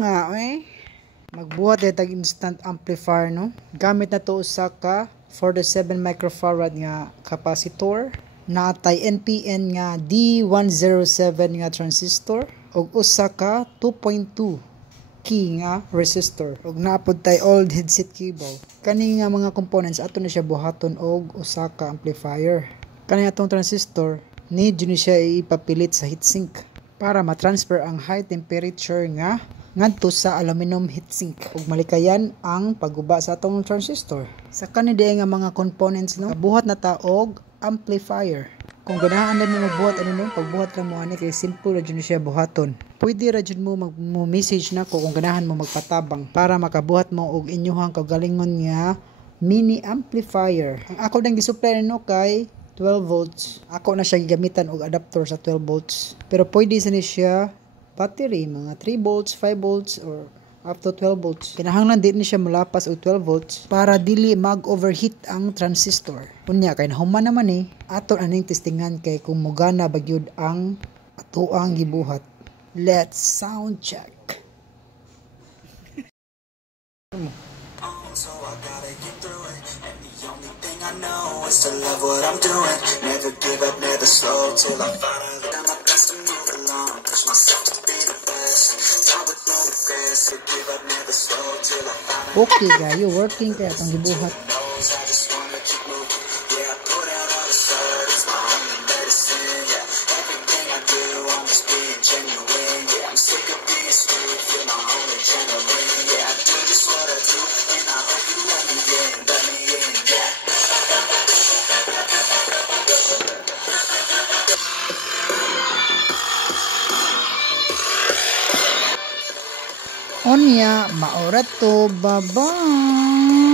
nga magbuhat tag instant amplifier no. Gamit na to usa ka 47 microfarad nga capacitor, natay NPN nga D107 nga transistor ug usa ka 2.2 key nga resistor ug naapod tay old headset cable. Kani nga mga components ato na siya buhaton og usa ka amplifier. Kani atong transistor need ni siya ipapilit sa heatsink para ma-transfer ang high temperature nga ngadto sa aluminum heatsink ug malikayan ang pagguba sa atong transistor. Sa kaniday nga mga components no, buhat na ta og amplifier. Kung ganahan mo magbuhat pagbuhat lang mo ani kay simple ra jud siya buhaton. Pwede ra jud mo mag-message na kung ganahan mo magpatabang para makabuhat mo og inyohang kagalingon nga mini amplifier. Ang ako dang gisupply no kay 12 volts. Ako na siya gigamitan og adapter sa 12 volts. Pero pwede sa ni siya battery mga 3 volts, 5 volts or up to 12 volts. Kinahanglan din ni siya mulapas og 12 volts para dili mag-overheat ang transistor. Unya kay nahuman naman ato aning testingan kay kung mogana ba gyud ang atoang gibuhat. Let's sound check. So I gotta get through it, and the only thing I know is to love what I'm doing. Never give up, never slow, till I finally got my best to move along. Push myself to be the best, die with no regrets. To give up, never slow, till I finally. Okay, guys, you working kaya itong gibuhat. I just wanna keep moving. Yeah, I put out all the shirt, it's my only medicine. Yeah, everything I do, I'm just being genuine. Yeah, I'm sick of being screwed, feel my own adrenaline. Yeah, I do just what I do. Onya, maorat to, bye-bye.